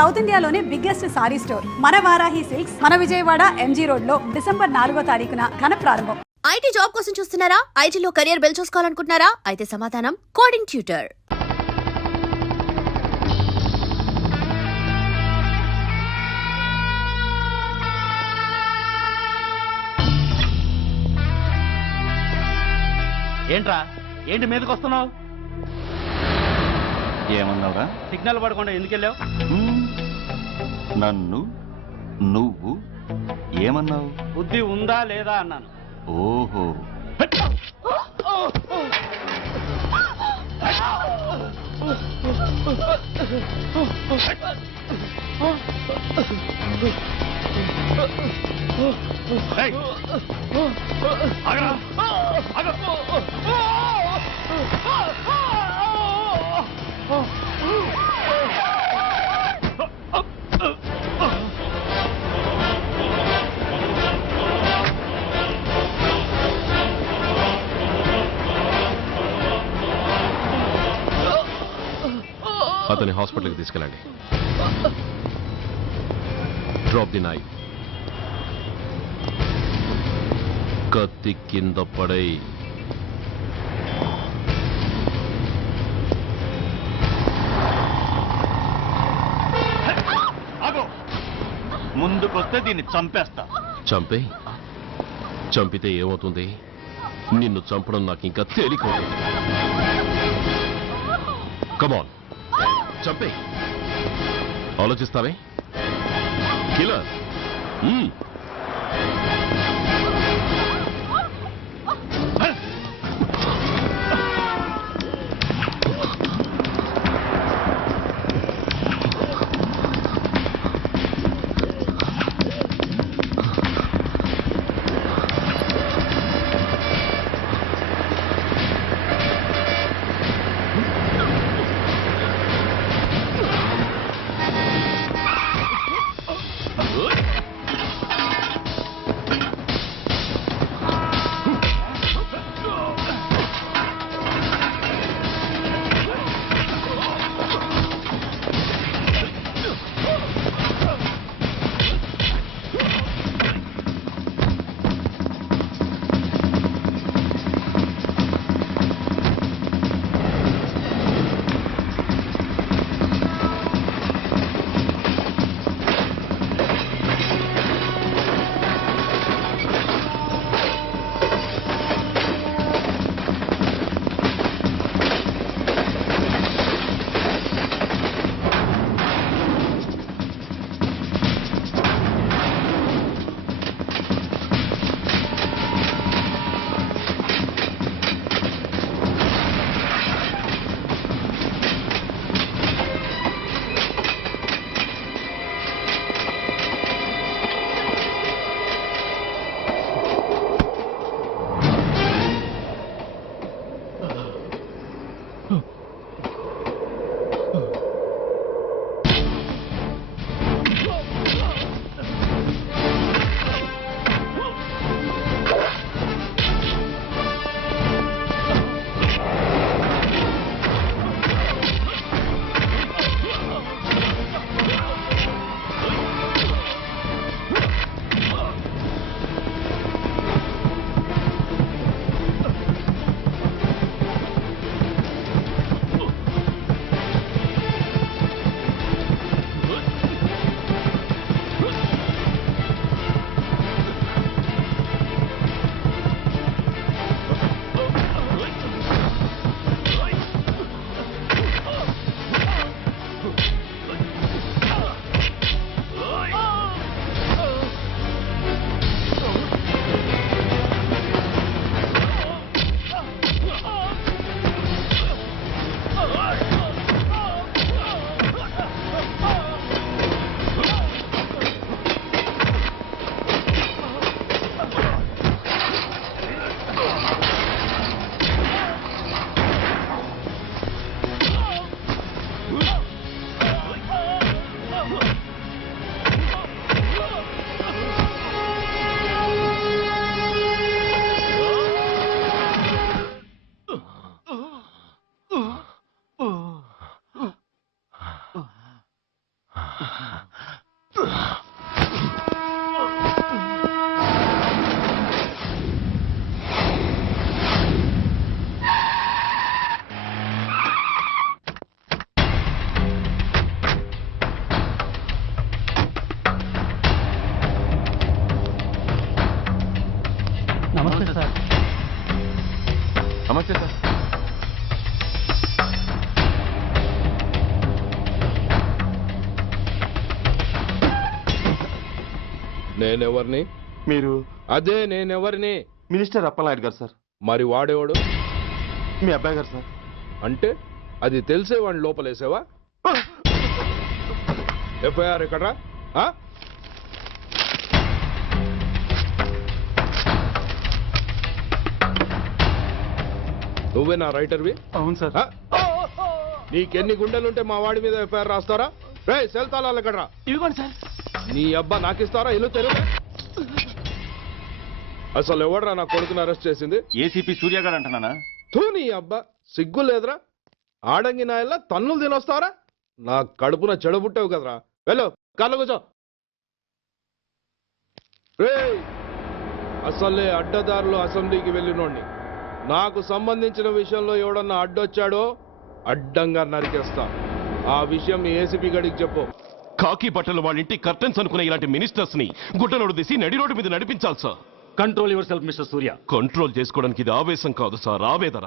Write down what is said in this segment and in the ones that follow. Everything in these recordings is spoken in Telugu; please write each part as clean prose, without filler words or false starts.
సౌత్ ఇండియాలోనే బిగ్గెస్ట్ సారీ స్టోర్ మన వారాహి సిల్క్స్ మన విజయవాడ ఎంజీ రోడ్ లో డిసెంబర్ 4వ తారీఖున ఘన ప్రారంభం. ఐటీ జాబ్ కోసం చూస్తున్నారా? ఐటీలో కెరియర్ బిల్డ్ చూసుకోవాలనుకుంటున్నారా? అయితే సమాధానం కోడింగ్ ట్యూటర్. ఏంట్రా ఏంటి మీదకి వస్తున్నావు? ఏమన్నావురా? సిగ్నల్ పడకుండా ఎందుకు వెళ్ళావు? నన్ను నువ్వు ఏమన్నావు? బుద్ధి ఉందా లేదా అన్నాను. ఓహో, ఏయ్! ఆగరా! ఆగు! అతని హాస్పిటల్కి తీసుకెళ్ళండి. Drop the knife. కత్తి కింద పడై. ముందుకొస్తే దీన్ని చంపేస్తా. చంపితే ఏమవుతుంది? నిన్ను చంపడం నాకు ఇంకా తేలికవుతుంది. కమాన్, చంపే. ఆలోచిస్తావే కిల్లర్. నమస్తే సార్. నమస్తే సార్. నేనెవరిని? మీరు అదే నేనెవరిని? మినిస్టర్ అప్పలనాయుడు గారు సార్. మరి వాడేవాడు? మీ అబ్బాయి గారు సార్. అంటే అది తెలిసే వాడిని లోపలేసావా? ఎఫ్ఐఆర్ ఎక్కడ్రా? ఆ? నువ్వే నా రైటర్వి? అవును సార్. ఆ? నీకెన్ని గుండెలుంటే మా వాడి మీద ఎఫ్ఐఆర్ రాస్తారా? రే సెల్ తాళాలు ఎక్కడ్రా? ఇదిగోండి సార్. నీ అబ్బా నాకిస్తారా? ఇల్లు తెరువు. అసలు ఎవడ్రా నా కొడుకుని అరెస్ట్ చేసింది? ఏసీపీ సూర్య గారు అంటున్నానా? తూ నీ అబ్బా సిగ్గు లేదురా? ఆడంగి నాయల్లా తన్నులు తినొస్తారా? నా కడుపున చెడబుట్టావు కదరా. వెళ్ళు కార్లో కూర్చో. రేయ్ అసలే అడ్డదారులు అసెంబ్లీకి వెళ్ళినోండి. నాకు సంబంధించిన విషయంలో ఎవడన్నా అడ్డొచ్చాడో అడ్డంగా నరికేస్తా. ఆ విషయం మీ ఏసీపీ గడికి చెప్పు. కాకి బట్టలు వాళ్ళ ఇంటి కర్టెన్స్ అనుకునే ఇలాంటి మినిస్టర్స్ ని గుడ్డలోడు తీసి నడి రోడ్డు మీద నడిపించాలి sir. Control your self mister Surya. Control చేసుకోవడానికి ఇది ఆవేశం కాదు సార్, ఆవేదన.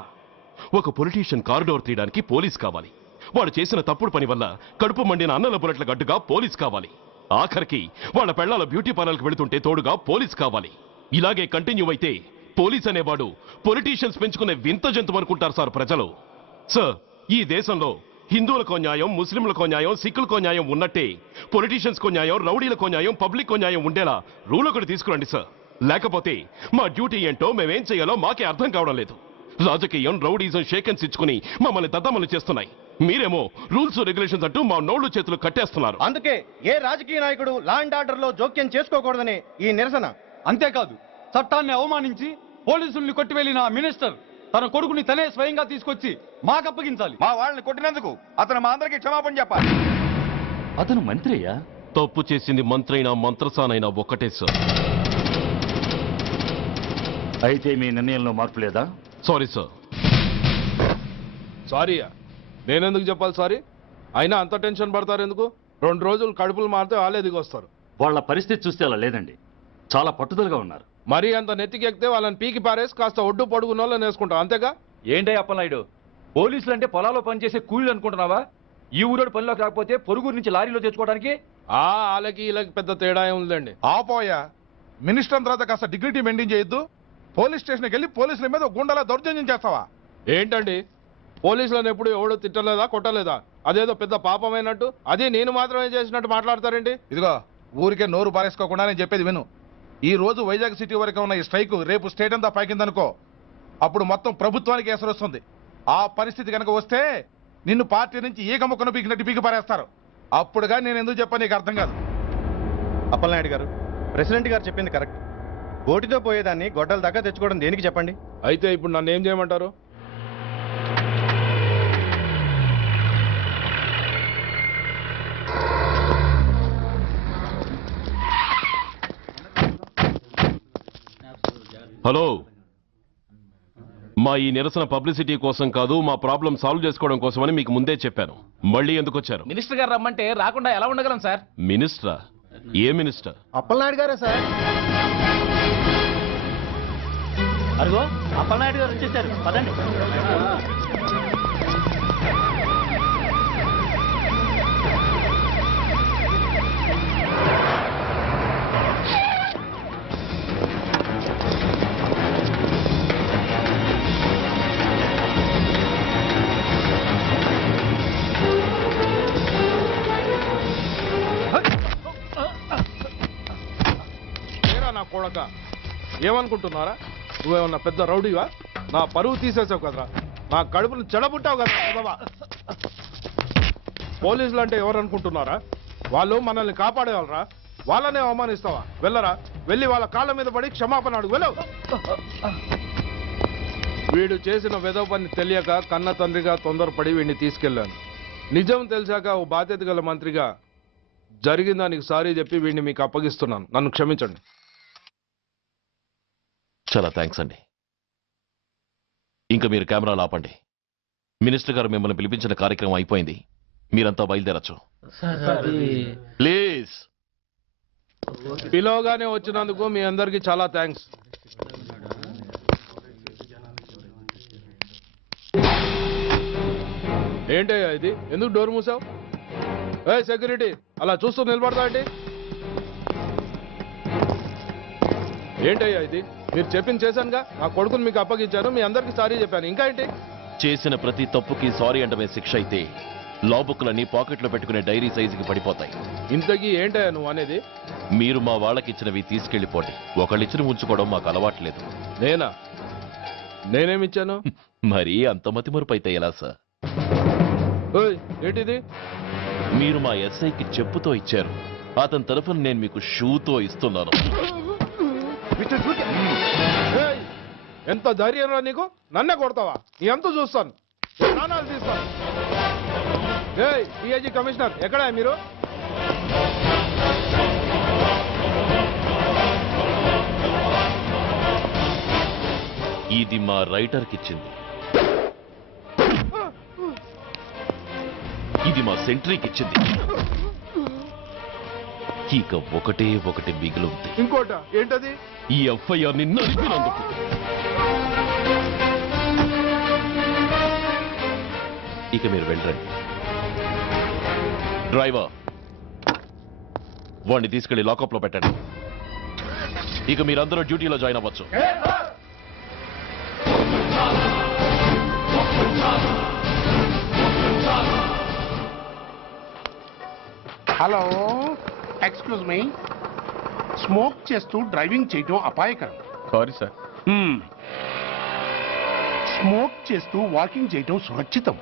ఒక పొలిటీషియన్ కారిడోర్ తీయడానికి పోలీస్ కావాలి. వాడు చేసిన తప్పుడు పని వల్ల కడుపు మండిన అన్నల బుల్లెట్ల గడ్డుగా పోలీస్ కావాలి. ఆఖరికి వాళ్ళ పెళ్లాల బ్యూటీ పార్లర్కి వెళుతుంటే తోడుగా పోలీస్ కావాలి. ఇలాగే కంటిన్యూ అయితే పోలీస్ అనేవాడు పొలిటీషియన్స్ పెంచుకునే వింత జంతువు అనుకుంటారు సార్ ప్రజలు. సార్ ఈ దేశంలో హిందువులకో న్యాయం, ముస్లింలకో న్యాయం, సిక్కులకో న్యాయం ఉన్నట్టే పొలిటీషియన్స్కో న్యాయం, రౌడీలకో న్యాయం, పబ్లిక్కో న్యాయం ఉండేలా రూల్ ఒకటి తీసుకురండి సార్. లేకపోతే మా డ్యూటీ ఏంటో మేమేం చేయాలో మాకే అర్థం కావడం లేదు. రాజకీయం, రౌడీజం షేకెన్స్ ఇచ్చుకుని మమ్మల్ని దద్దమలు చేస్తున్నాయి. మీరేమో రూల్స్ రెగ్యులేషన్స్ అంటూ మా నోళ్లు చేతులు కట్టేస్తున్నారు. అందుకే ఏ రాజకీయ నాయకుడు లా అండ్ ఆర్డర్ లో జోక్యం చేసుకోకూడదని ఈ నిరసన. అంతేకాదు, చట్టాన్ని అవమానించి పోలీసుల్ని కొట్టివెళ్లిన మినిస్టర్ తన కొడుకుని తనే స్వయంగా తీసుకొచ్చి మాకు అప్పగించాలి. మా వాళ్ళని కొట్టినందుకు అతను మా అందరికి క్షమాపణ చెప్పాలి. అతను మంత్రి అయ్యా. తప్పు చేసింది మంత్రైనా మంత్రసానైనా ఒక్కటే సార్. అయితే మీ నిర్ణయంలో మార్పు లేదా? Sorry sir. సారీయా? నేనెందుకు చెప్పాలి సారీ? అయినా అంత టెన్షన్ పడతారు ఎందుకు? 2 రోజులు కడుపులు మారితే వాళ్ళే దిగొస్తారు. వాళ్ళ పరిస్థితి చూస్తే అలా లేదండి, చాలా పట్టుదలగా ఉన్నారు. మరీ అంత నెత్తికెక్కితే వాళ్ళని పీకి పారేసి కాస్త ఒడ్డు పొడుగున్న వాళ్ళని వేసుకుంటాం, అంతేగా? ఏంటే అప్పలనాయుడు, పోలీసులు అంటే పొలాల్లో పనిచేసే కూలీలు అనుకుంటున్నావా? ఈ ఊరోడు పనిలోకి రాకపోతే పొరుగురు నుంచి లారీలో తెచ్చుకోవడానికి వాళ్ళకి వీళ్ళకి పెద్ద తేడా ఉందండి. ఆపోయా మినిస్టర్ తర్వాత కాస్త డిగ్నిటీ మెయింటైన్ చేయొద్దు. పోలీస్ స్టేషన్కి వెళ్ళి పోలీసుల మీద గుండెలా దౌర్జన్యం చేస్తావా? ఏంటండి పోలీసులను ఎప్పుడు ఎవడు తిట్టలేదా, కొట్టలేదా? అదేదో పెద్ద పాపమైనట్టు అది నేను మాత్రమే చేసినట్టు మాట్లాడతారేంటి? ఇదిగో ఊరికే నోరు పారేసుకోకుండా నేను చెప్పేది విను. ఈ రోజు వైజాగ్ సిటీ వరకు ఉన్న ఈ స్ట్రైక్ రేపు స్టేట్ అంతా పైకిందనుకో, అప్పుడు మొత్తం ప్రభుత్వానికి ఎసరు వస్తుంది. ఆ పరిస్థితి కనుక వస్తే నిన్ను పార్టీ నుంచి ఈగ ముక్కను పీకినట్టు పీకి పారేస్తారు. అప్పుడుగా నేను ఎందుకు చెప్పాను నీకు అర్థం కాదు. అప్పలనాయుడు గారు, ప్రెసిడెంట్ గారు చెప్పింది కరెక్ట్. గోటితో పోయేదాన్ని గొడ్డల దాకా తెచ్చుకోవడం దేనికి చెప్పండి? అయితే ఇప్పుడు నన్ను ఏం చేయమంటారు? హలో, మా ఈ నిరసన పబ్లిసిటీ కోసం కాదు, మా ప్రాబ్లం సాల్వ్ చేసుకోవడం కోసమని మీకు ముందే చెప్పాను. మళ్ళీ ఎందుకు వచ్చారు? మినిస్టర్ గారు రమ్మంటే రాకుండా ఎలా ఉండగలం సార్? మినిస్టరా? ఏ మినిస్టర్? అప్పలనాయుడు గారే సార్. అదిగో అప్పలనాయుడు గారు వచ్చేసారు, పదండి. నా కొడక ఏమనుకుంటున్నారా? నువ్వేమన్నా పెద్ద రౌడీవా? నా పరువు తీసేసావు కదరా, నా కడుపును చెడబుట్టావు కదా. పోలీసులు అంటే ఎవరు అనుకుంటున్నారా? వాళ్ళు మనల్ని కాపాడేవాళ్ళరా, వాళ్ళనే అవమానిస్తావా? వెళ్ళరా, వెళ్ళి వాళ్ళ కాళ్ళ మీద పడి క్షమాపణ అడుగు, వెళ్ళవు. వీడు చేసిన వెధవ పని తెలియక కన్న తండ్రిగా తొందరపడి వీడిని తీసుకెళ్లాను. నిజం తెలిసాక ఓ బాధ్యత గల మంత్రిగా జరిగిన దానికి సారీ చెప్పి వీడిని మీకు అప్పగిస్తున్నాను. నన్ను క్షమించండి. చాలా థ్యాంక్స్ అండి. ఇంకా మీరు కెమెరాలు ఆపండి. మినిస్టర్ గారు మిమ్మల్ని పిలిపించిన కార్యక్రమం అయిపోయింది. మీరంతా బయలుదేరచ్చు ప్లీజ్. పిలవగానే వచ్చినందుకు మీ అందరికీ చాలా థ్యాంక్స్. ఏంటయ్యా ఇది? ఎందుకు డోర్ మూసావు? ఏ సెక్యూరిటీ, అలా చూస్తూ నిలబడతా ఏంటి? ఏంటయ్యా ఇది? మీరు చెప్పింది చేశానుగా. నా కొడుకుని మీకు అప్పగించాను, మీ అందరికీ సారీ చెప్పాను. ఇంకా ఏంటి? చేసిన ప్రతి తప్పుకి సారీ అంటమే శిక్ష అయితే లా బుక్లన్నీ పాకెట్లో పెట్టుకునే డైరీ సైజుకి పడిపోతాయి. ఇంతకీ ఏంటయ్యా నువ్వు అనేది? మీరు మా వాళ్ళకిచ్చినవి తీసుకెళ్లిపోండి. ఒకళ్ళిచ్చిన ఉంచుకోవడం మాకు అలవాట్లేదు. నేనేమిచ్చాను? మరీ అంత మతిమరుపు అయితే ఎలా సార్? ఓయ్, ఏంటిది? మీరు మా ఎస్ఐకి చెప్పుతో ఇచ్చారు. అతని తరఫున నేను మీకు షూతో ఇస్తున్నాను. ఏయ్, ఎంత ధైర్యం రా నీకు? నన్నే కొడతావా? నీ ఎంత చూస్తాను, ప్రాణాలు తీస్తాను. ఏయ్ డిఐజీ కమిషనర్, ఎక్కడా మీరు? ఇది మా రైటర్కి ఇచ్చింది. ఇది మా సెంట్రీకి ఇచ్చింది. ఇక ఒకటే ఒకటి మిగిలింది. ఇంకోట ఏంటది? ఈ ఎఫ్ఐఆర్ ని నలిపినందుకు. ఇక మీరు వెళ్ళండి. డ్రైవర్, వాడిని తీసుకెళ్లి లాకప్ లో పెట్టండి. ఇక మీరందరూ డ్యూటీలో జాయిన్ అవ్వచ్చు. Hello, excuse me. స్మోక్ చేస్తూ డ్రైవింగ్ చేయటం అపాయకరం. Sorry sir. స్మోక్ చేస్తూ వాకింగ్ చేయటం సురక్షితం.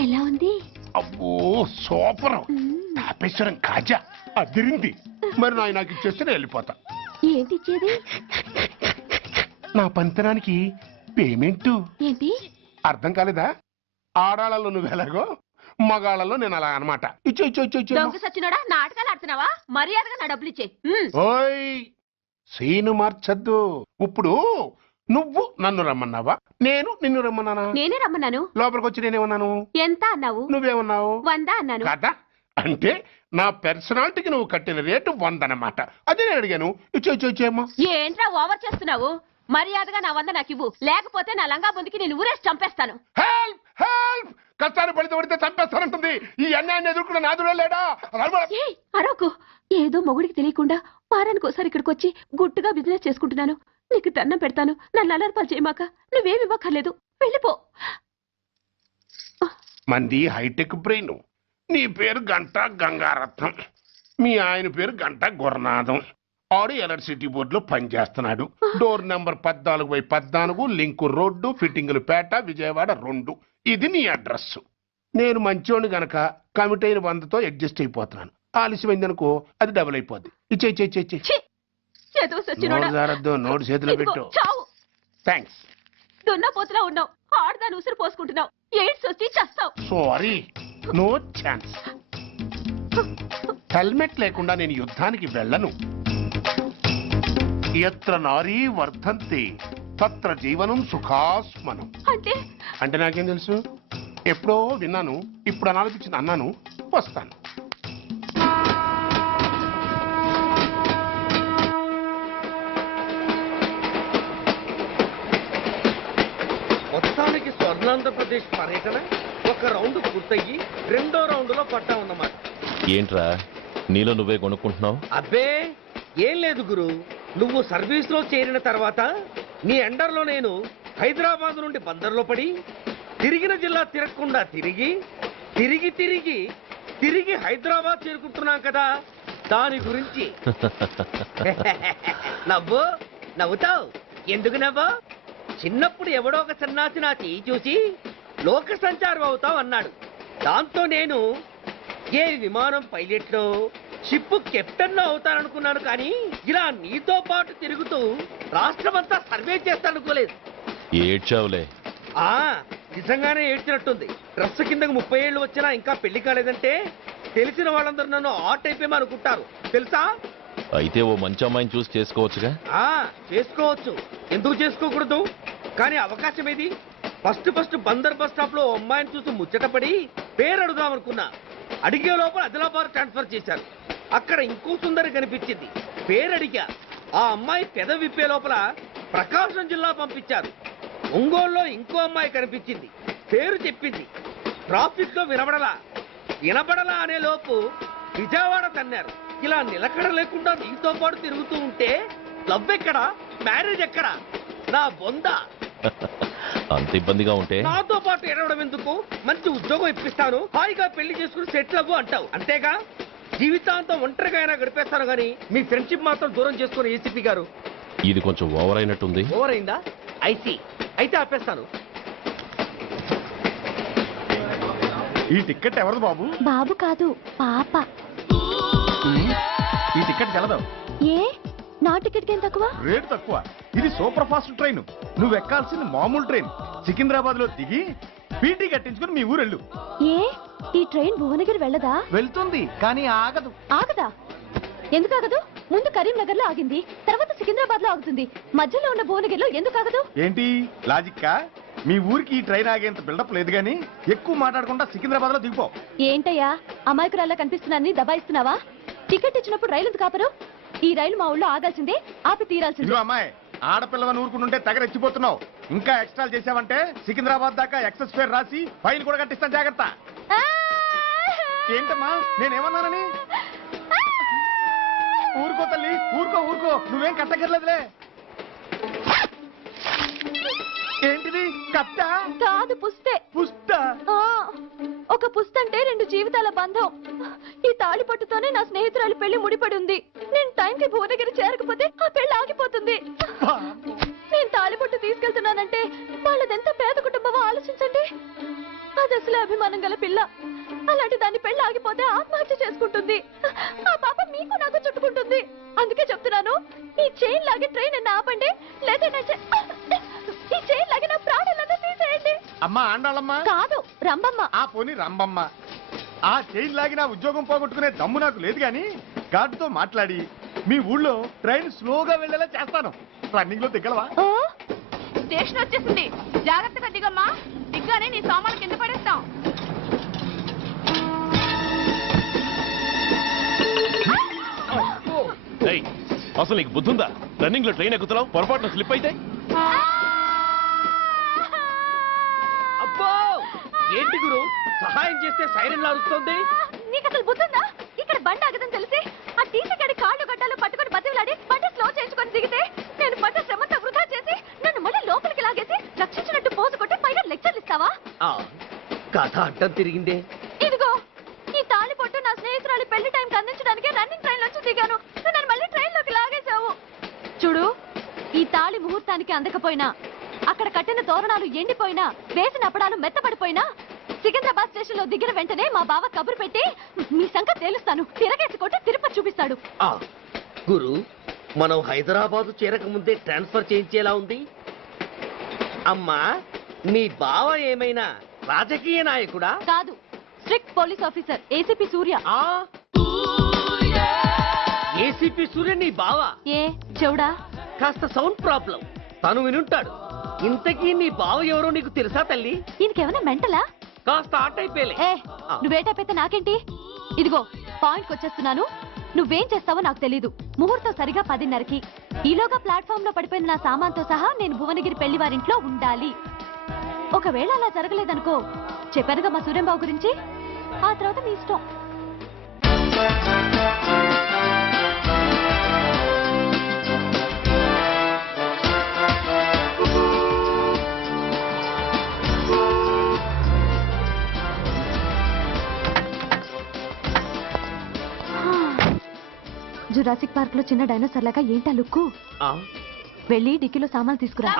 ఎలా ఉంది? అబ్బో సూపర్. తాపేశ్వరం కాజా అదిరింది. మరి నాకు ఇచ్చేస్తే నేను వెళ్ళిపోతా. ఏంటి ఇచ్చేది? నా పంతనానికి పేమెంట్. ఏంటి అర్థం కాలేదా? ఆడాళ్ళలో నువ్వు ఎలాగో, మగాళ్ళలో నేను అలా అనమాట. ఇచ్చో ఇచ్చో ఇచ్చో ఇచ్చో. దొంగ సచ్చినోడా, నాటకాలు ఆడుతున్నావా? మర్యాదగా నా డబ్బులు ఇచ్చే. ఓయ్, సీను మార్చద్దు. ఇప్పుడు నువ్వు నన్ను రమ్మన్నావా, నేను నిన్ను రమ్మన్నానా? నేనే రమ్మన్నాను. లోపలికి వచ్చి నేనేమన్నాను? ఎంత అన్నావు? నువ్వేమన్నావు? 100 అన్నాను. కదా, అంటే నా పర్సనాలిటీకి నువ్వు కట్టిన రేటు 100 అన్నమాట. అదే నేను అడిగాను. ఇచ్చో ఇచ్చో ఇచ్చేమ్మా. ఏంట్రా ఓవర్ చేస్తున్నావు? మర్యాదగా నా 100 నాకు ఇవ్వు, లేకపోతే నా లంగా బొందికి నేను ఊరేసి చంపేస్తాను. Help help. కష్టాన్ని పడితే చంపేస్తానంటుంది. ఈ అన్యాయాన్ని ఎదుర్కొన్న నాదుడే లేడా? అరకు, ఏదో మొగుడికి తెలియకుండా వారానికి ఒకసారి ఇక్కడికి వచ్చి గుట్టుగా బిజినెస్ చేసుకుంటున్నాను. నీకు దండం పెడతాను, నన్ను అలర్పాలు చేయమాక. నువ్వేమి ఇవ్వక్కర్లేదు, వెళ్ళిపో. మంది హైటెక్ బ్రెయిన్. నీ పేరు గంట గంగారత్నం, మీ ఆయన పేరు గంట గురునాథం. ఆడు ఎలక్ట్రిసిటీ బోర్డులో పనిచేస్తున్నాడు. డోర్ నెంబర్ 14/14, లింకు రోడ్డు, ఫిట్టింగులు పేట, విజయవాడ 2. ఇది నీ అడ్రస్. నేను మంచోని గనక కమిట్ అయిన 100తో అడ్జస్ట్ అయిపోతున్నాను. ఆలస్యమైందనుకో అది డబుల్ అయిపోద్ది. ఇచ్చే నోటు చేతిలో పెట్టు. థ్యాంక్స్. దున్నపోతులా ఉన్నావు, ఆడదాని ఉసురు పోసుకుంటున్నావు. ఎయిడ్స్ వచ్చి చస్తావు. Sorry, no chance. హెల్మెట్ లేకుండా నేను యుద్ధానికి వెళ్ళను. ఎత్ర నారీ వర్ధంతి తత్ర జీవనం సుఖాస్మనం. అంటే నాకేం తెలుసు? ఎప్పుడో విన్నాను, ఇప్పుడు అనాలనిపించింది అన్నాను. వస్తాను. మొత్తానికి స్వర్ణాంధ్రప్రదేశ్ పర్యటన ఒక రౌండ్ పూర్తయ్యి 2వ రౌండ్లో పట్టామన్నమాట. ఏంట్రా నీలో నువ్వే కొనుక్కుంటున్నావు? అబ్బే ఏం లేదు గురు, నువ్వు సర్వీస్ లో చేరిన తర్వాత నీ అండర్లో నేను హైదరాబాద్ నుండి బందర్లో పడి తిరిగిన జిల్లా తిరగకుండా తిరిగి తిరిగి తిరిగి తిరిగి హైదరాబాద్ చేరుకుంటున్నాం కదా దాని గురించి. నవ్వు నవ్వుతావు ఎందుకు నవ్వు? చిన్నప్పుడు ఎవడో ఒక సన్నాసి నా చెయ్యి చూసి లోక సంచారం అవుతావు అన్నాడు. దాంతో నేను ఏ విమానం పైలట్లో షిప్ కెప్టెన్ అవుతాననుకున్నాను, కానీ ఇలా నీతో పాటు తిరుగుతూ రాష్ట్రమంతా సర్వే చేస్తాననుకోలేదు. ఏడ్చావులే. నిజంగానే ఏడ్చినట్టుంది. డ్రెస్ కిందకు 30 ఏళ్ళు వచ్చినా ఇంకా పెళ్లి కాలేదంటే తెలిసిన వాళ్ళందరూ నన్ను ఆ టైప్ ఏమో అనుకుంటారు తెలుసా? అయితే ఓ మంచి అమ్మాయిని చూసి చేసుకోవచ్చుగా. చేసుకోవచ్చు, ఎందుకు చేసుకోకూడదు? కానీ అవకాశం ఏది? ఫస్ట్ బందర్ బస్ స్టాప్ లో అమ్మాయిని చూసి ముచ్చటపడి పేరు అడుగుదాం అనుకున్నా. అడిగే లోపల ఆదిలాబాద్ ట్రాన్స్ఫర్ చేశారు. అక్కడ ఇంకో సుందరి కనిపించింది, పేరు అడిగా. ఆ అమ్మాయి పెద విప్పే లోపల ప్రకాశం జిల్లా పంపించారు. ఒంగోలులో ఇంకో అమ్మాయి కనిపించింది, పేరు చెప్పింది. ట్రాఫిక్ లో వినబడలా అనే లోపు విజయవాడ తన్నారు. ఇలా నిలకడ లేకుండా నీతో పాటు తిరుగుతూ ఉంటే లవ్ ఎక్కడా, మ్యారేజ్ ఎక్కడా? నా బొంద. అంత ఇబ్బందిగా ఉంటే నాతో పాటు ఎడవడం ఎందుకు? మంచి ఉద్యోగం ఇప్పిస్తాను, హాయిగా పెళ్లి చేసుకుని సెటిల్ అవ్వు అంటావు అంతేగా? జీవితాంతం ఒంటరిగా అయినా గడిపేస్తాను, కానీ మీ ఫ్రెండ్షిప్ మాత్రం దూరం చేసుకుని ఏసీపీ గారు. ఇది కొంచెం ఓవర్ అయినట్టుంది. ఓవర్ అయిందా? ఐసీ, అయితే ఆపేస్తాను. ఈ టికెట్ ఎవరిది బాబు? బాబు కాదు, పాప. ఈ టికెట్ గలదు. ఏ నా టికెట్ ఏం తక్కువ? రేటు తక్కువ. ఇది సూపర్ ఫాస్ట్ ట్రైన్. నువ్వు ఎక్కాల్సింది మామూలు ట్రైన్. సికింద్రాబాద్ లో దిగి పీటీ కట్టించుకుని మీ ఊరెళ్ళు. ఏ ఈ ట్రైన్ భువనగిరి వెళ్ళదా? వెళ్తుంది, కానీ ఆగదు. ఆగదా? ఎందుకు ఆగదు? ముందు కరీంనగర్ లో ఆగింది, తర్వాత సికింద్రాబాద్ లో ఆగుతుంది. మధ్యలో ఉన్న భువనగిరిలో ఎందుకు ఆగదు? ఏంటి లాజిక్కా? మీ ఊరికి ఈ ట్రైన్ ఆగేంత బిల్డప్ లేదు, గానీ ఎక్కువ మాట్లాడకుండా సికింద్రాబాద్ లో దిగిపో. ఏంటయ్యా అమాయకురాల్లా కనిపిస్తున్నాన్ని దబాయిస్తున్నావా? టికెట్ ఇచ్చినప్పుడు రైలు ఎందుకు ఆపరు? ఈ రైలు మా ఊళ్ళో ఆగాల్సిందే, ఆపి తీరాల్సిందే. ఇదిగో అమ్మాయి, ఆడపిల్లవని ఊరుకుంటుంటే తెగరెచ్చిపోతున్నావు. ఇంకా ఎక్స్ట్రాలు చేసావంటే సికింద్రాబాద్ దాకా ఎక్సెస్ ఫేర్ రాసి ఫైన్ కూడా కట్టిస్తాను, జాగ్రత్త. ఏంటమ్మా నేనేమన్నానని? ఊరుకో తల్లి, ఊరుకో, నువ్వేం కట్టగర్లేదులే. ఏంటిది? కట్ట కాదు, పుస్తే. పుస్తా? ఒక పుస్తంటే 2 జీవితాల బంధం. ఈ తాళి పట్టుతోనే నా స్నేహితురాలి పెళ్లి ముడిపడి ఉంది. నేను టైంకి భువనగిరి చేరకపోతే ఆ పెళ్లి ఆగిపోతుంది. నేను తాళి పట్టు తీసుకెళ్తున్నానంటే వాళ్ళదెంత పేద కుటుంబమో ఆలోచించండి. అది అసలు అభిమానం గల పిల్ల. అలాంటి దాని పెళ్లి ఆగిపోతే ఆత్మహత్య చేసుకుంటుంది. ఆ పాప మీకు నాకు చుట్టుకుంటుంది. అందుకే చెప్తున్నాను, ఈ చైన్ లాగి ట్రైన్ అన్న ఆపండి, లేదా ఈ చైన్ లాగి నా ప్రాణాలన్నా తీసేయండి. అమ్మా ఆండాళ్ళమ్మా కాదు, రంబమ్మ. ఆ పోని రంబమ్మ. ఆ చైన్ లాగి నా ఉద్యోగం పోగొట్టుకునే దమ్ము నాకు లేదు, గాని గార్డుతో మాట్లాడి మీ ఊళ్ళో ట్రైన్ స్లోగా వెళ్ళేలా చేస్తాను. రన్నింగ్ లో దిగలవా? స్టేషన్ వచ్చేసింది, జాగ్రత్తగా దిగమ్మా. దిగ్గానే నీ సామాన్లు కింద పడేస్తాం. అసలు నీకు బుద్ధుందా? రన్నింగ్ లో ట్రైన్ ఎక్కుతున్నావు, పొరపాటున స్లిప్ అయితే? అబ్బో, ఏంటి గురు సహాయం చేస్తే సైరన్ లారుస్తోంది? నీకు అసలు బుద్ధుందా? ఇక్కడ బండి ఆగదని తెలిసి ఆ టీసీ గడి కాళ్ళు గడ్డాలు పట్టుకొని బతిలాడి బండి స్లో చేయించుకొని దిగితే నేను పడ్డ శ్రమంతా వృధా చేసి నన్ను మళ్ళీ లోపలికి లాగేసి రక్షించినట్టు పోజు కొట్టి పైన లెక్చర్లు ఇస్తావా? కథ అడ్డం తిరిగిందే. ఇదిగో ఈ తాళి పొట్టు నా స్నేహితురాలి పెళ్లి టైంకి అందించడానికి రన్నింగ్ ట్రైన్ నుంచి దిగాను. నన్ను మళ్ళీ ట్రైన్ లోకి లాగేశావు. చూడు, ఈ తాళి ముహూర్తానికి అందకపోయినా, అక్కడ కట్టిన తోరణాలు ఎండిపోయినా, వేసిన అప్పడాలు మెత్తపడిపోయినా, సికింద్రాబాద్ స్టేషన్ లో దిగిన వెంటనే మా బావ కబురు పెట్టి మీ సంగతి తేలుస్తాను, తిరగేసి కొట్టి తిరుపతి చూపిస్తాడు. గురు, మనం హైదరాబాద్ చేరక ముందే ట్రాన్స్ఫర్ చేయించేలా ఉంది. అమ్మా, నీ బావ ఏమైనా రాజకీయ నాయకుడా? కాదు, స్ట్రిక్ట్ పోలీస్ ఆఫీసర్, ఏసీపీ సూర్య. ఏసీపీ సూర్య నీ బావా? ఏ చెవుడా? కాస్త సౌండ్ ప్రాబ్లం, తను వినుంటాడు. ఇంతకీ నీ బావ ఎవరో నీకు తెలుసా తల్లి? దీనికేమైనా మెంటలా? కాస్త ఆట అయిపోయలే. నువ్వేటైతే నాకేంటి? ఇదిగో పాయింట్కి వచ్చేస్తున్నాను. నువ్వేం చేస్తావో నాకు తెలీదు. ముహూర్తం సరిగా 10:30కి. ఈలోగా ప్లాట్ఫామ్ లో పడిపోయిన నా సామాన్తో సహా నేను భువనగిరి పెళ్లి వారింట్లో ఉండాలి. ఒకవేళ అలా జరగలేదనుకో, చెప్పానుగా మా సూర్యంబాబు గురించి, ఆ తర్వాత మీ ఇష్టం. జురాసిక్ పార్క్ లో చిన్న డైనోసార్ లాగా ఏంటా లుక్కు? వెళ్ళి డిక్కీలో సామాన్లు తీసుకురా.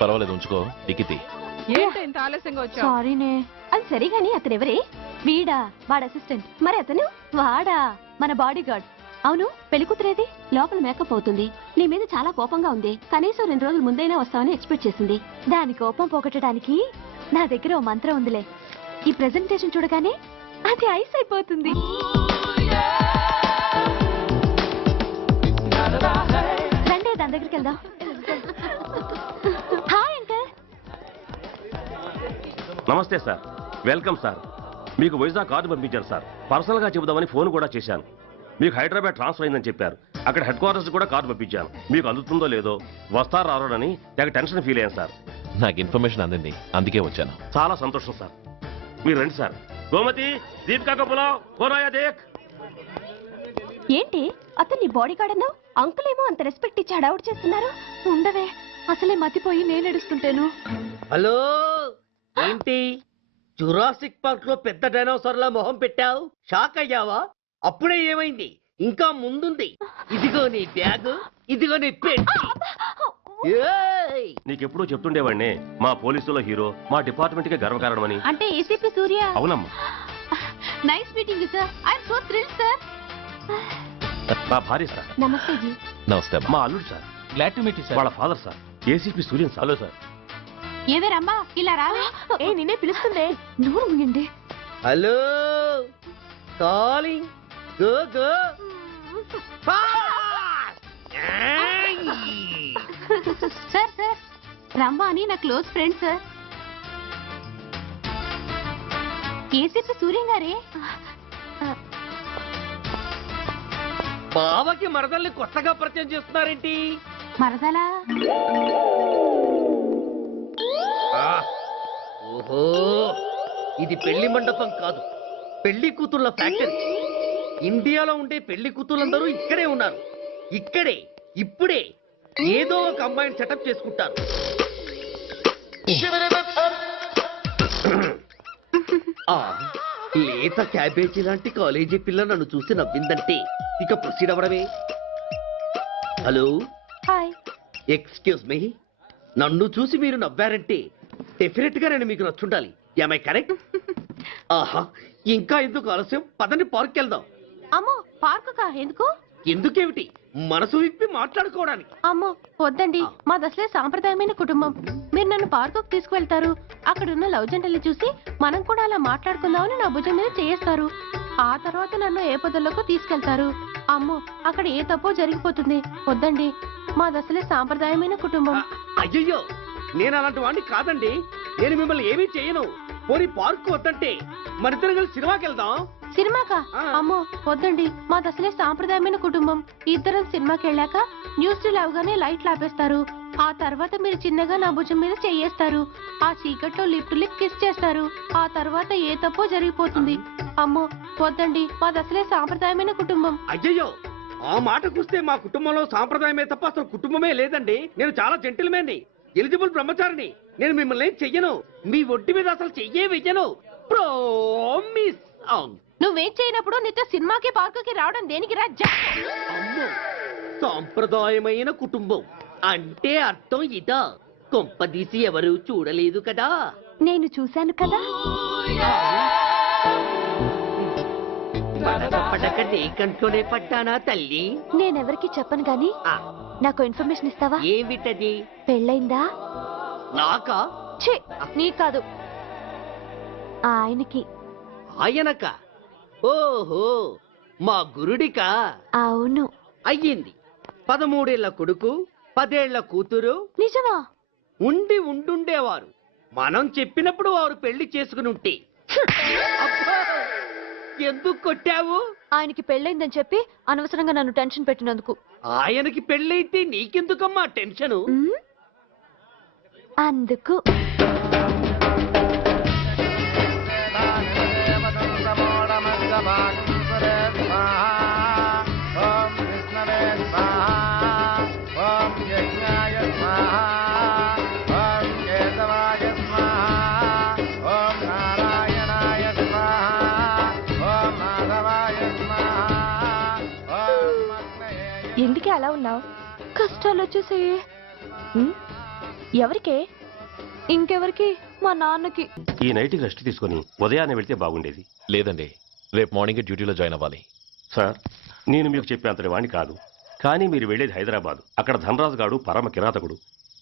పర్వాలేదు, ఉంచుకో. డిక్కితి. సారీనే. అది సరిగాని అతనెవరే? వీడా, వాడ అసిస్టెంట్. మరి అతను? వాడా, మన బాడీ గార్డ్. అవును, పెళ్లి కూతురేది? లోపల మేకప్ అవుతుంది. నీ మీద చాలా కోపంగా ఉంది. కనీసం 2 రోజుల ముందైనా వస్తామని ఎక్స్పెక్ట్ చేసింది. దాని కోపం పోగొట్టడానికి నా దగ్గర ఓ మంత్రం ఉందిలే. ఈ ప్రెజెంటేషన్ చూడగానే అది ఐస్ అయిపోతుంది. రండి, దాని దగ్గరికి వెళ్దాం. Hi uncle. నమస్తే సార్, వెల్కమ్ సార్. మీకు వైజాగ్ కార్డు పంపించారు సార్. పర్సనల్ గా చెబుదామని ఫోన్ కూడా చేశాను. మీకు హైదరాబాద్ ట్రాన్స్ఫర్ అయిందని చెప్పారు. అక్కడ హెడ్ క్వార్టర్స్ కూడా కార్డు పంపించాను. మీకు అందుతుందో లేదో, వస్తారో రారోడని తెగ టెన్షన్ ఫీల్ అయ్యాను సార్. నాకు ఇన్ఫర్మేషన్ అందింది, అందుకే వచ్చాను. చాలా సంతోషం సార్. మీరు రండి సార్. గోమతి, దీపికా కపులా, కోనాయా దేక్. ఏంటి అతను నీ బాడీ గార్డ్ అన్నావు? అంకుల్ ఏమో అంత రెస్పెక్ట్ ఇచ్చి హడావుడ్ చేస్తున్నారు. ఉండవే, అసలే మతిపోయి నేను ఎడుస్తుంటాను. హలో, ఏంటి జురాసిక్ పార్క్ లో పెద్ద డైనోసార్ లా మొహం పెట్టావు? షాక్ అయ్యావా? అప్పుడే ఏమైంది? ఇంకా ముందుంది. ఇదిగో నీ బ్యాగ్, ఇదిగో నీ పెట్టి. నీకెప్పుడూ చెప్తుండేవాడిని, మా పోలీసులో హీరో, మా డిపార్ట్మెంట్ కి గర్వకారణమని. అంటే ఏసీపీ సూర్య. అవునమ్మా. Nice meeting sir. I'm so thrilled sir. నా భార్య సార్. నమస్తే జీ. నమస్తే. మా అల్లుడు sir. Glad to meet you sir. వాళ్ళ father sir, ACP Suryan sir. Hello sir. ఏవే రమ్మా, ఇలా రావే. ఏ నిన్నే పిలుస్తుందే. నోరు ముయండి. Hello, calling. Go go. Sir sir, రమ్మా అని నా close friend sir. ACP Suryam గారే. బావకి మరదల్ని కొత్తగా పరిచయం చేస్తున్నారేంటి? మరదలా? ఓహో, ఇది పెళ్లి మండపం కాదు, పెళ్లి కూతుళ్ళ ఫ్యాక్టరీ. ఇండియాలో ఉండే పెళ్లి కూతుళ్ళందరూ ఇక్కడే ఉన్నారు. ఇక్కడే, ఇప్పుడే ఏదో ఒక అమ్మాయిని సెటప్ చేసుకుంటారు. లేత క్యాబేజీ లాంటి కాలేజీ పిల్ల నన్ను చూసి నవ్విందంటే ఇక ప్రొసీడ్ అవ్వడమే. Hello, hi. Excuse me. నన్ను చూసి మీరు నవ్వారంటే డెఫినెట్ గా నేను మీకు నచ్చుండాలి. Am I correct? ఆహా, ఇంకా ఎందుకు ఆలస్యం? పదండి, పార్క్ వెళ్దాం. అమ్మో, పార్కుకా? ఎందుకు? ఎందుకేమిటి, మనసు విప్పి మాట్లాడుకోవడానికి. అమ్మో వద్దండి, మాది అసలే సాంప్రదాయమైన కుటుంబం. మీరు నన్ను పార్కుకు తీసుకువెళ్తారు, అక్కడున్న లవ్ జంటల్ని చూసి మనం కూడా అలా మాట్లాడుకుందామని నా భుజం మీద చేస్తారు. ఆ తర్వాత నన్ను ఏ పొదల్లోకి తీసుకెళ్తారు. అమ్మో, అక్కడ ఏ తప్పో జరిగిపోతుంది. వద్దండి, మాది అసలే సాంప్రదాయమైన కుటుంబం. అయ్యయ్యో, నేను అలాంటి వాడిని కాదండి. నేను మిమ్మల్ని ఏమీ చేయను. పోనీ పార్క్ వద్దంటే మరిద్దరం కలిసి సినిమాకి వెళ్దాం. సినిమాకా? అమ్మో వద్దండి, మాది అసలే సాంప్రదాయమైన కుటుంబం. ఇద్దరం సినిమాకి వెళ్ళాక న్యూస్ అవగానే లైట్లు ఆపేస్తారు. ఆ తర్వాత మీరు చిన్నగా నా భుజం మీద చెయ్యేస్తారు. ఆ చీకట్లో లిప్ టు లిప్ కిస్ చేస్తారు. ఆ తర్వాత ఏ తప్పో జరిగిపోతుంది. అమ్మో వద్దండి, మాది అసలే సాంప్రదాయమైన కుటుంబం. అయ్యయ్యో, ఆ మాటకొస్తే మా కుటుంబంలో సాంప్రదాయమే తప్ప అసలు కుటుంబమే లేదండి. నేను చాలా జెంటిల్మెన్ని, ఎలిజిబుల్ బ్రహ్మచారిని. నేను మిమ్మల్ని చెయ్యను. మీ ఒడ్డు మీద అసలు చెయ్యే వెయ్యను. ప్రామిస్. నువ్వేం చేయనప్పుడు నీతో సినిమాకి పార్కుకి రావడం దేనికి రా? అమ్మో, సాంప్రదాయమైన కుటుంబం అంటే అర్థం ఇదా? కొంపదీసి ఎవరు చూడలేదు కదా? నేను చూశాను కదా. పడక నీ కంట్లోనే పడ్డానా తల్లి? నేనెవరికి చెప్పను గాని నాకు ఇన్ఫర్మేషన్ ఇస్తావా? ఏమిటది? పెళ్ళైందా? నాకా? ఛీ, నీ కాదు, ఆయనకి. ఆయనక? ఓహో, మా గురుడికా? అవును. అయ్యింది. 13 ఏళ్ల కొడుకు, 10 ఏళ్ల కూతురు. నిజమా? ఉండుండేవారు. మనం చెప్పినప్పుడు వారు పెళ్లి చేసుకుని ఉంటే. అబ్బా, ఎందుకు కొట్టావు? ఆయనకి పెళ్ళైందని చెప్పి అనవసరంగా నన్ను టెన్షన్ పెట్టినందుకు. ఆయనకి పెళ్ళైతే నీకెందుకమ్మా టెన్షను? అందుకు. ఓం యజ్ఞాయ స్వాహా, ఓం కేశవాయ అలా ఉన్నావు? కష్టాలు వచ్చేసాయి. ఎవరికే? ఇంకెవరికి? మా నాన్నకి. ఈ నైట్కి రెస్ట్ తీసుకొని ఉదయాన్నే వెళ్తే బాగుండేది. లేదండి, రేపు మార్నింగ్ డ్యూటీలో జాయిన్ అవ్వాలి. సార్, నేను మీకు చెప్పేంతటి వాణ్ణి కాదు, కానీ మీరు వెళ్ళేది హైదరాబాద్. అక్కడ ధనరాజు గాడు పరమ కిరాతకుడు.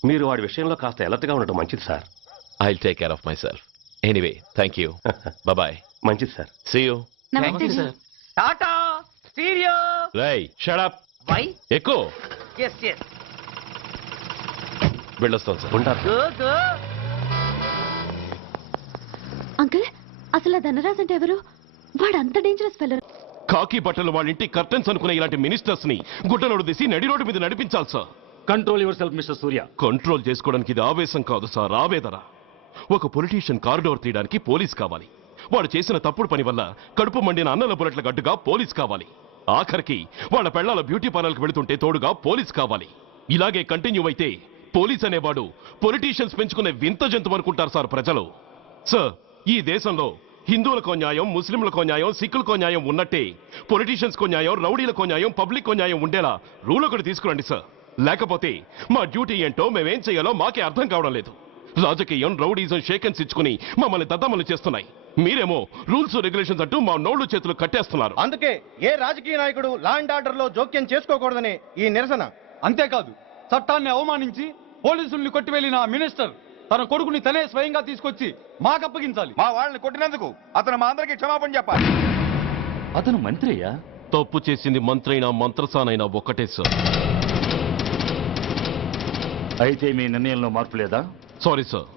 మీరు వాడి విషయంలో కాస్త ఎలర్ట్గా ఉండటం మంచిది sir. I'll take care of myself. Anyway, thank you. Bye. మంచిది సార్. See you. నమస్తే సార్. టాటా స్టీరియో. రై షట్ అప్. వై? ఎక్కువ ఎస్ ఎస్. వెళ్ళొస్తాను సార్. ఉంటారు. Go go. అంకుల్, అసలు ఆ ధనరాజ్ అంటే ఎవరు? వాడు అంత డేంజరస్ ఫెలో. కాకి బట్టలు వాళ్ళ ఇంటి కర్టెన్స్ అనుకునే ఇలాంటి మినిస్టర్స్ ని గుడ్డలోడు తీసి నడి రోడ్డు మీద నడిపించాలి sir. Control your self mister Surya. Control చేసుకోవడానికి ఇది ఆవేశం కాదు సార్, ఆవేదన. ఒక పొలిటీషియన్ కారిడోర్ తీయడానికి పోలీస్ కావాలి. వాడు చేసిన తప్పుడు పని వల్ల కడుపు మండిన అన్నల బుల్లెట్ల గడ్డుగా పోలీస్ కావాలి. ఆఖరికి వాళ్ళ పెళ్లాల బ్యూటీ పార్లర్కి వెళుతుంటే తోడుగా పోలీస్ కావాలి. ఇలాగే కంటిన్యూ అయితే పోలీస్ అనేవాడు పొలిటీషియన్స్ పెంచుకునే వింత జంతువు అనుకుంటారు సార్ ప్రజలు. సార్, ఈ దేశంలో హిందువులకో న్యాయం, ముస్లింలకో న్యాయం, సిక్కులకో న్యాయం ఉన్నట్టే పొలిటీషియన్స్కో న్యాయం, రౌడీలకో న్యాయం, పబ్లిక్కో న్యాయం ఉండేలా రూల్ ఒకటి తీసుకురండి సార్. లేకపోతే మా డ్యూటీ ఏంటో మేమేం చేయాలో మాకే అర్థం కావడం లేదు. రాజకీయం, రౌడీజం షేకెన్స్ ఇచ్చుకుని మమ్మల్ని దద్దమలు చేస్తున్నాయి. మీరేమో రూల్స్ రెగ్యులేషన్స్ అంటూ మా నోళ్లు చేతులు కట్టేస్తున్నారు. అందుకే ఏ రాజకీయ నాయకుడు లా అండ్ ఆర్డర్ లో జోక్యం చేసుకోకూడదని ఈ నిరసన. అంతేకాదు, చట్టాన్ని అవమానించి పోలీసుల్ని కొట్టివెళ్లిన మినిస్టర్ తన కొడుకుని తనే స్వయంగా తీసుకొచ్చి మాకు అప్పగించాలి. మా వాళ్ళని కొట్టినందుకు అతను మా అందరికి క్షమాపణ చెప్పాలి. అతను మంత్రియా? తప్పు చేసింది మంత్రైనా మంత్రసానైనా ఒక్కటే సార్. అయితే మీ నిర్ణయంలో మార్పు లేదా? Sorry sir,